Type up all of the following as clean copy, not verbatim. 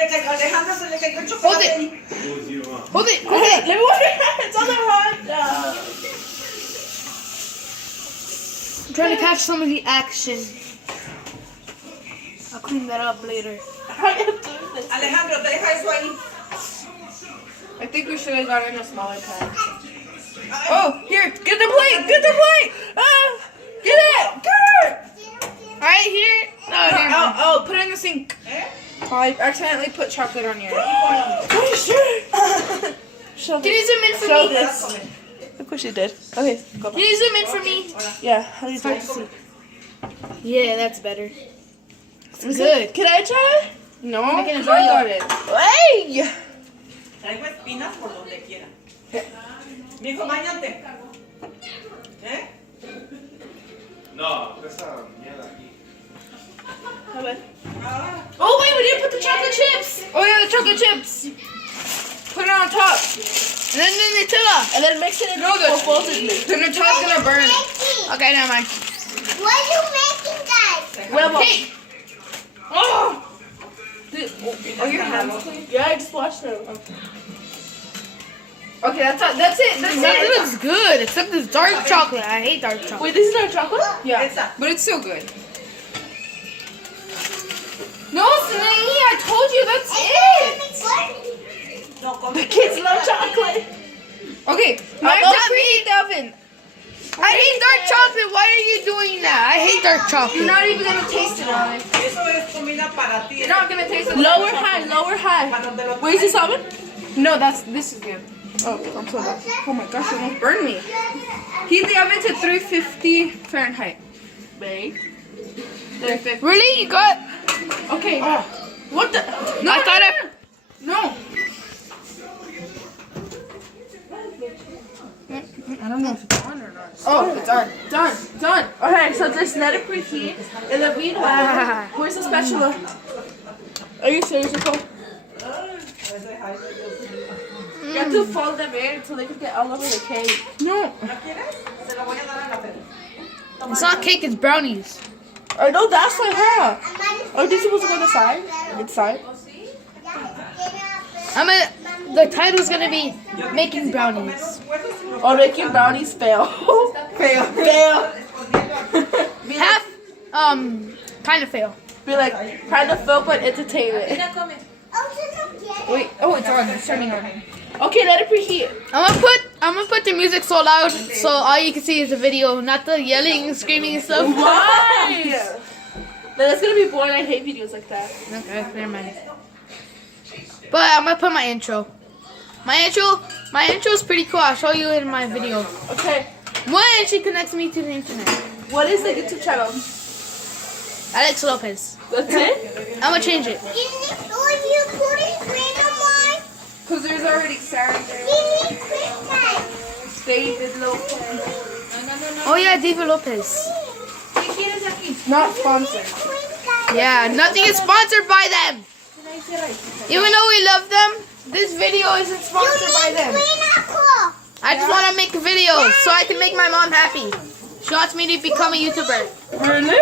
le cayó a Alejandro, se le cayó el Hold chocolate. it. Hold it. Hold it. Let me wash my hands on the hot dog. I'm trying to catch some of the action. I'll clean that up later. How do you do this? Alejandro, deja eso ahí. I think we should have gotten a smaller pan. Oh, here, get the plate, get the plate. Get it, get it. Right here. No, here. Oh, put it in the sink. ¿Eh? Oh, I accidentally put chocolate on your. Show Can you zoom in for Show me? this. Look what she did. Okay, go Can back. you zoom in for me? Yeah, how do you do it? Yeah, that's better. It's good. Can I try it? No, I can I enjoy got it. Hey! Traigo espinas por donde quiera. Mijo, bañate. ¿Eh? No, esa mierda aquí. Ah, Oh wait, we didn't put the chocolate chips. Oh yeah, the chocolate chips. Put it on top. And then the Nutella. And then mix it in No, the- compulsively. The Nutella's gonna burn. Okay, never mind. What are you making, guys? Huevo. Hey. Oh! Are your hands clean? Yeah, I just washed them. Okay, that's it. That's That it. looks good, except this dark chocolate. I hate dark chocolate. Wait, this is our chocolate? Yeah. esa. But it's still good. No, Snaky, I told you that's it. No, come. The kids love chocolate. Okay, I don't love preheat the oven. I hate dark chocolate. Why are you doing that? I hate dark You're chocolate. not even gonna taste it on it. Eso es comida para ti. You're not gonna taste it. Lower high, lower high. Cuando te lo Wait, is this oven? No, this is good. Oh, I'm so bad. Oh my gosh, it almost burned me. Heat the oven to 350 Fahrenheit. Babe. 350. Really? You got? Okay. What the? No, I thought No. I don't know if it's on or not. Oh, it's on. Done. Okay, so just let it preheat. And then we where's the spatula? Are you serious, Nicole? You have to fold them in so they can get all over the cake. No. ¿No quieres? Se lo voy a dar a la Fer. It's not cake. It's brownies. I know that's like her. Are they supposed to go to the side? Inside? The title's gonna be making brownies. Or making brownies fail. Fail. Half, kind of fail. Be like, kind of fail but entertainment. Wait, oh, it's on. It's turning on. Okay, let it preheat. I'm gonna put the music so loud so all you can see is the video, not the yelling and screaming and stuff. Why? That's gonna be boring. I hate videos like that. Okay, never mind. But I'm gonna put my intro. My intro is pretty cool. I'll show you in my video. Okay, One, she connects me to the internet. what is the YouTube channel? Alex Lopez. That's it? I'm gonna change it. Because there's already Sarah there. David Lopez. Oh yeah, David Lopez. Not sponsored. Yeah, nothing is sponsored by them. Even though we love them, this video isn't sponsored by them. I just want to make videos so I can make my mom happy. She wants me to become a YouTuber. Really?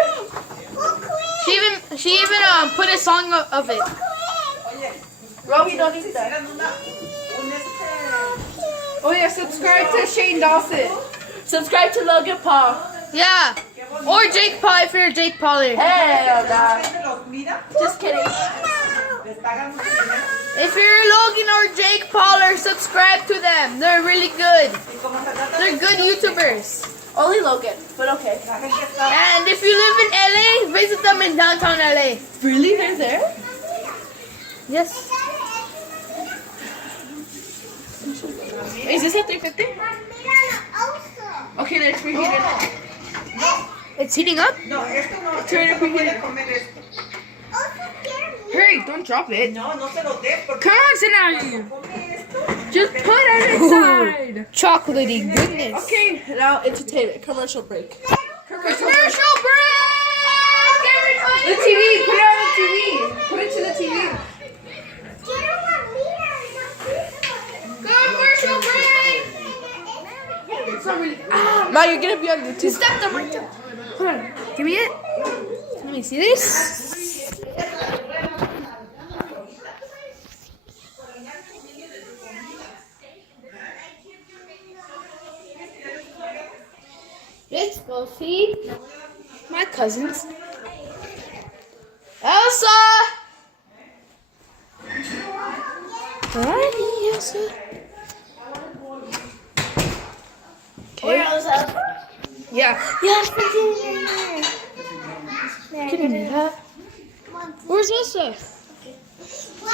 She even put a song of it. Robbie, don't eat that. Oh yeah, subscribe to Shane Dawson. Subscribe to Logan Paul. Yeah. Or Jake Paul if you're a Jake Pauler. Hell nah. Just kidding. If you're Logan or Jake Pauler, subscribe to them. They're really good. They're good YouTubers. Only Logan, but okay. And if you live in LA, visit them in downtown LA. Really? They're there? Yes. Is this a 350? Okay, let's preheat it. It's heating up? No, esto no. Turn it preheat. Comer esto. Hurry, don't drop it. No, no se lo des porque Come on, Sinai. come esto. Just put it inside. Chocolatey goodness. Okay, now entertainment. Commercial break. Commercial break! The TV. Put it on the TV. Put it to the TV. Commercial break! It's not really. Ma, you're gonna be on YouTube. Step them right there. Hold on. Give me it. Let me see this. Alex, go feed my cousins. Elsa! Alright, Elsa. Okay. Yeah. Yes, we Can you do that? Where's Elsa?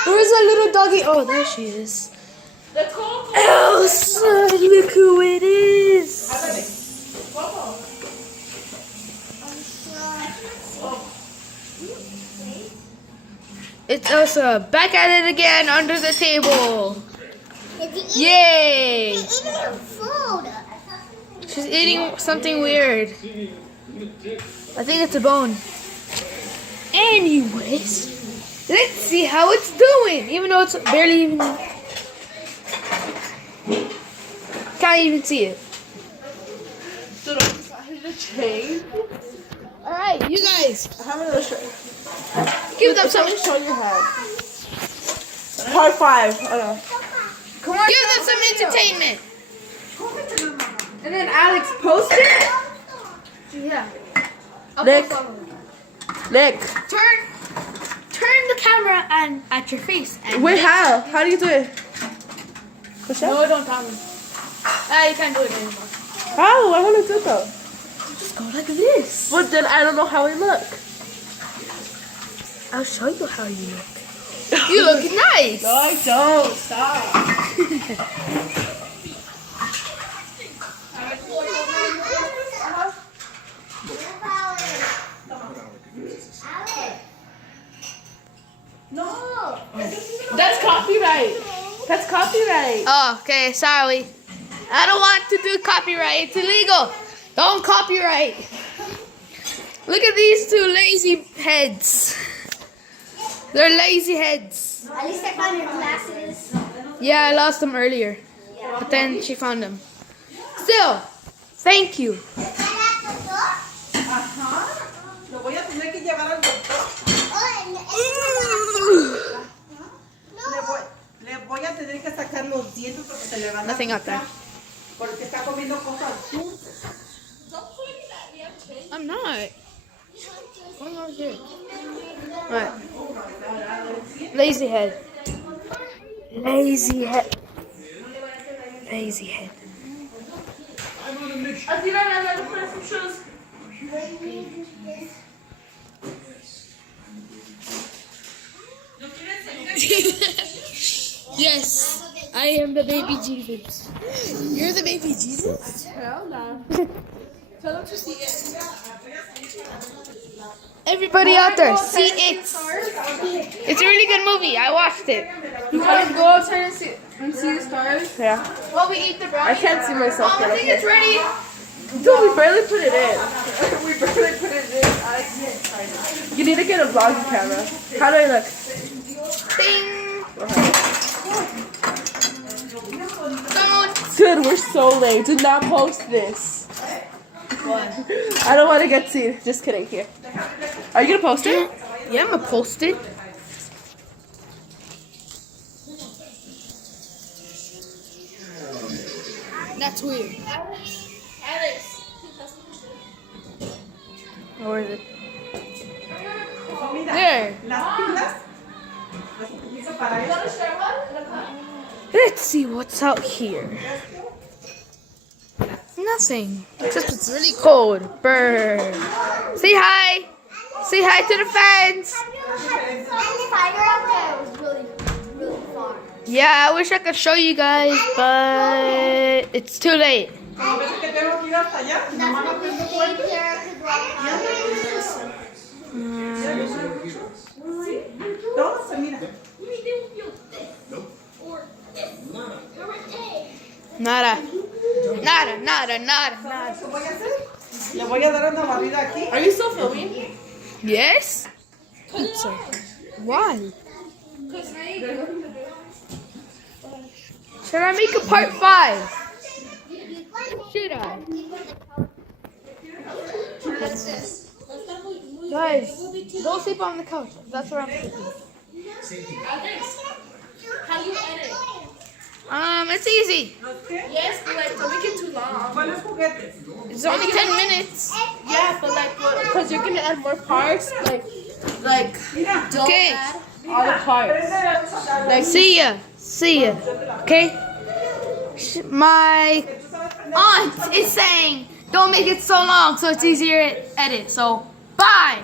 Where's that little doggy? Oh, there she is. Elsa, look who it is. It's Elsa, back at it again under the table. Yay! eating food. She's eating something weird. I think it's a bone. Anyways, let's see how it's doing. Even though it's barely even... Can't even see it. Alright, you guys. Give them some... Show your head. Part 5. Oh, no. Come on. Give them some entertainment. And then Alex post it. Yeah. Lick. Lick. Turn the camera and at your face. And Wait, how? How do you do it? Push up? No, don't tell me. You can't do it anymore. How? I want to do it though. Just go like this. But then I don't know how I look. I'll show you how you look. You look nice. No, I don't. Stop. No. That's copyright. That's copyright. Oh, okay, sorry. I don't want to do copyright. It's illegal. Don't copyright. Look at these two lazy heads. They're lazy heads. At least I found your glasses. Yeah, I lost them earlier. But then she found them. Still, thank you. Ajá. Lo voy a tener que llevar al doctor. Le voy a tener que sacar los dientes porque se le van a Nothing up there. porque está comiendo cosas dulces. I'm not. Going over here. Alright. Lazy head. Lazy head. Lazy head. Yes, I am the baby Jesus. You're the baby Jesus? Hell no. Tell them to see it. Everybody out there, see it. It's a really good movie. I watched it. You want to go outside and see the stars? Yeah. While we eat the brownie. I can't see myself Mom, I yet. think it's ready. Dude, we barely put it in. We barely put it in. You need to get a vlogging camera. How do I look? Ding. Don't. Dude, we're so late. Do not post this. What? I don't want to get seen. Just kidding. Here. Are you gonna post it? Yeah, I'm gonna post it. That's weird. Where is it? There. Las pilas las utilizo para eso. Let's see what's out here. Nothing. Except it's really cold. Brr. Say hi. Say hi to the fans. Yeah, I wish I could show you guys, but it's too late. Como ves que tengo que ir hasta allá, nomás no tengo cuenta. Todo se mira. Nada. Nada, nada, nada, nada. ¿Qué voy a hacer? Le voy a dar una barrida aquí. Are you still filming? Yes? Why? Should I make a part 5? Should I? Guys, don't sleep on the couch. That's where I'm sleeping. How do you edit? It's easy. Yes, but like, don't make it too long. But let's go get this. It's only 10 minutes. Yeah, but like, because you're gonna add more parts, like, don't Okay. add all the parts. See ya. Okay? My aunt is saying don't make it so long so it's easier to edit. So, bye.